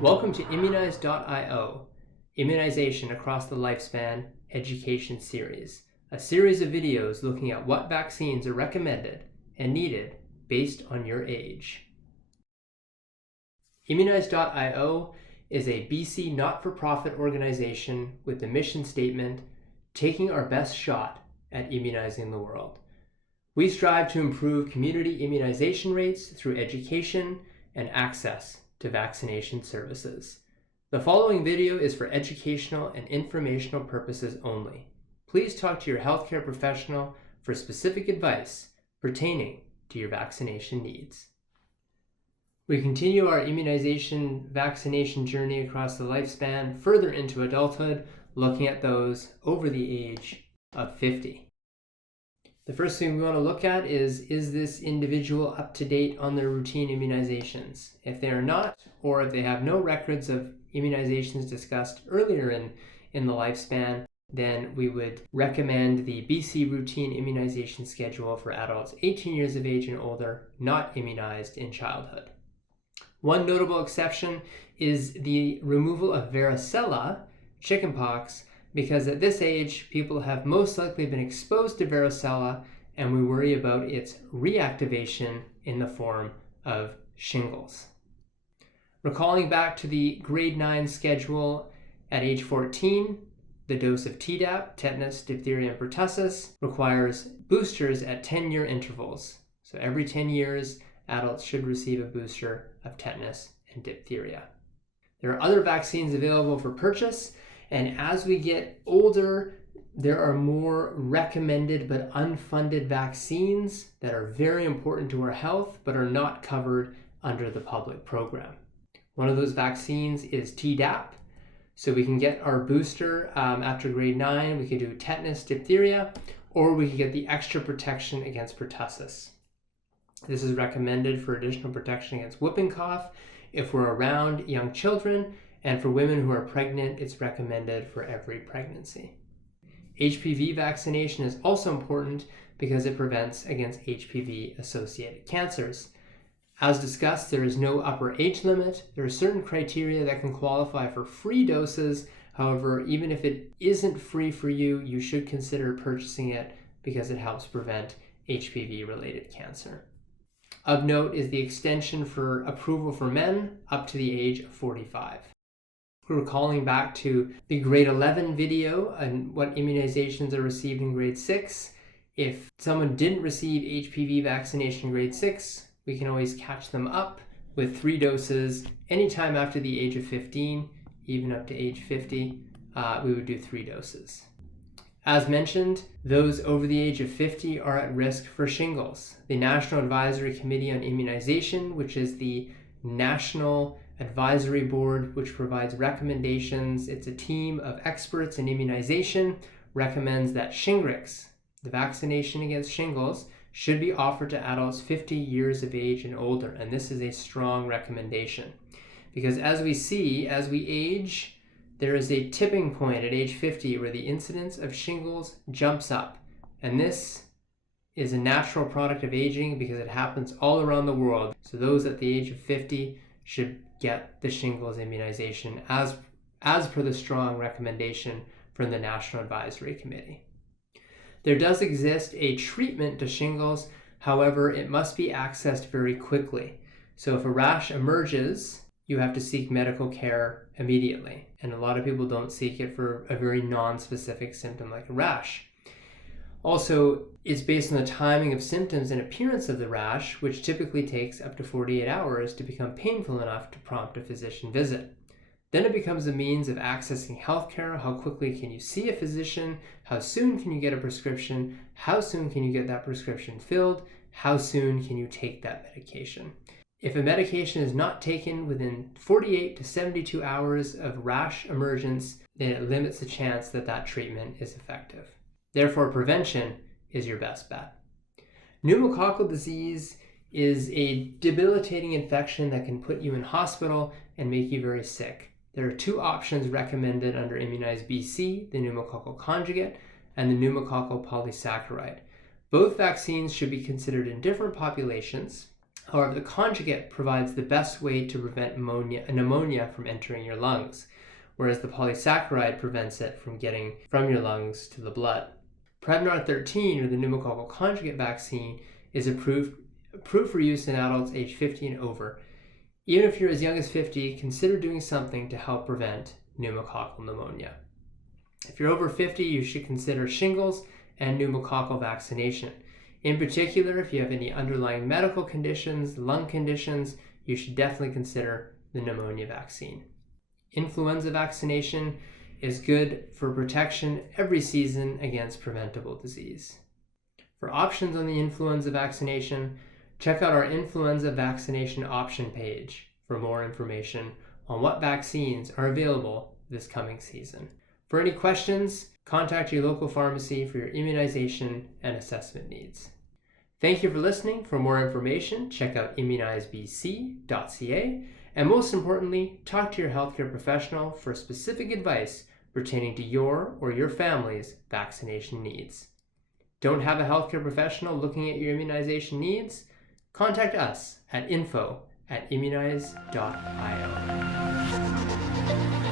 Welcome to Immunize.io, Immunization Across the Lifespan Education Series, a series of videos looking at what vaccines are recommended and needed based on your age. Immunize.io is a BC not-for-profit organization with the mission statement, taking our best shot at immunizing the world. We strive to improve community immunization rates through education and access to vaccination services. The following video is for educational and informational purposes only. Please talk to your healthcare professional for specific advice pertaining to your vaccination needs. We continue our immunization vaccination journey across the lifespan further into adulthood, looking at those over the age of 50. The first thing we want to look at is this individual up to date on their routine immunizations? If they are not, or if they have no records of immunizations discussed earlier in the lifespan, then we would recommend the BC routine immunization schedule for adults 18 years of age and older not immunized in childhood. One notable exception is the removal of varicella, chickenpox, because at this age, people have most likely been exposed to varicella, and we worry about its reactivation in the form of shingles. Recalling back to the grade 9 schedule, at age 14, the dose of Tdap, tetanus, diphtheria, and pertussis, requires boosters at 10-year intervals. So every 10 years, adults should receive a booster of tetanus and diphtheria. There are other vaccines available for purchase, and as we get older, there are more recommended but unfunded vaccines that are very important to our health but are not covered under the public program. One of those vaccines is Tdap. So we can get our booster after grade 9. We can do tetanus, diphtheria, or we can get the extra protection against pertussis. This is recommended for additional protection against whooping cough if we're around young children, and for women who are pregnant, it's recommended for every pregnancy. HPV vaccination is also important because it prevents against HPV-associated cancers. As discussed, there is no upper age limit. There are certain criteria that can qualify for free doses. However, even if it isn't free for you, you should consider purchasing it because it helps prevent HPV-related cancer. Of note is the extension for approval for men up to the age of 45. We're calling back to the grade 11 video and what immunizations are received in grade 6. If someone didn't receive HPV vaccination in grade 6, we can always catch them up with 3 doses anytime after the age of 15, even up to age 50, we would do 3 doses. As mentioned, those over the age of 50 are at risk for shingles. The National Advisory Committee on Immunization, which is the national advisory board which provides recommendations. It's a team of experts in immunization, recommends that Shingrix, the vaccination against shingles, should be offered to adults 50 years of age and older. And this is a strong recommendation because as we age, there is a tipping point at age 50 where the incidence of shingles jumps up. And this is a natural product of aging because it happens all around the world. So those at the age of 50 should get the shingles immunization as per the strong recommendation from the National Advisory Committee. There does exist a treatment to shingles, however, it must be accessed very quickly. So if a rash emerges, you have to seek medical care immediately. And a lot of people don't seek it for a very non-specific symptom like a rash. Also, it's based on the timing of symptoms and appearance of the rash, which typically takes up to 48 hours to become painful enough to prompt a physician visit. Then it becomes a means of accessing healthcare. How quickly can you see a physician? How soon can you get a prescription? How soon can you get that prescription filled? How soon can you take that medication? If a medication is not taken within 48 to 72 hours of rash emergence, then it limits the chance that that treatment is effective. Therefore, prevention is your best bet. Pneumococcal disease is a debilitating infection that can put you in hospital and make you very sick. There are 2 options recommended under Immunize BC, the pneumococcal conjugate and the pneumococcal polysaccharide. Both vaccines should be considered in different populations. However, the conjugate provides the best way to prevent pneumonia from entering your lungs, whereas the polysaccharide prevents it from getting from your lungs to the blood. Prevnar 13, or the pneumococcal conjugate vaccine, is approved for use in adults age 50 and over. Even if you're as young as 50, consider doing something to help prevent pneumococcal pneumonia. If you're over 50, you should consider shingles and pneumococcal vaccination. In particular, if you have any underlying medical conditions, lung conditions, you should definitely consider the pneumonia vaccine. Influenza vaccination is good for protection every season against preventable disease. For options on the influenza vaccination, check out our influenza vaccination option page for more information on what vaccines are available this coming season. For any questions, contact your local pharmacy for your immunization and assessment needs. Thank you for listening. For more information, check out immunizebc.ca, and most importantly, talk to your healthcare professional for specific advice pertaining to your or your family's vaccination needs. Don't have a healthcare professional looking at your immunization needs? Contact us at info@immunize.io.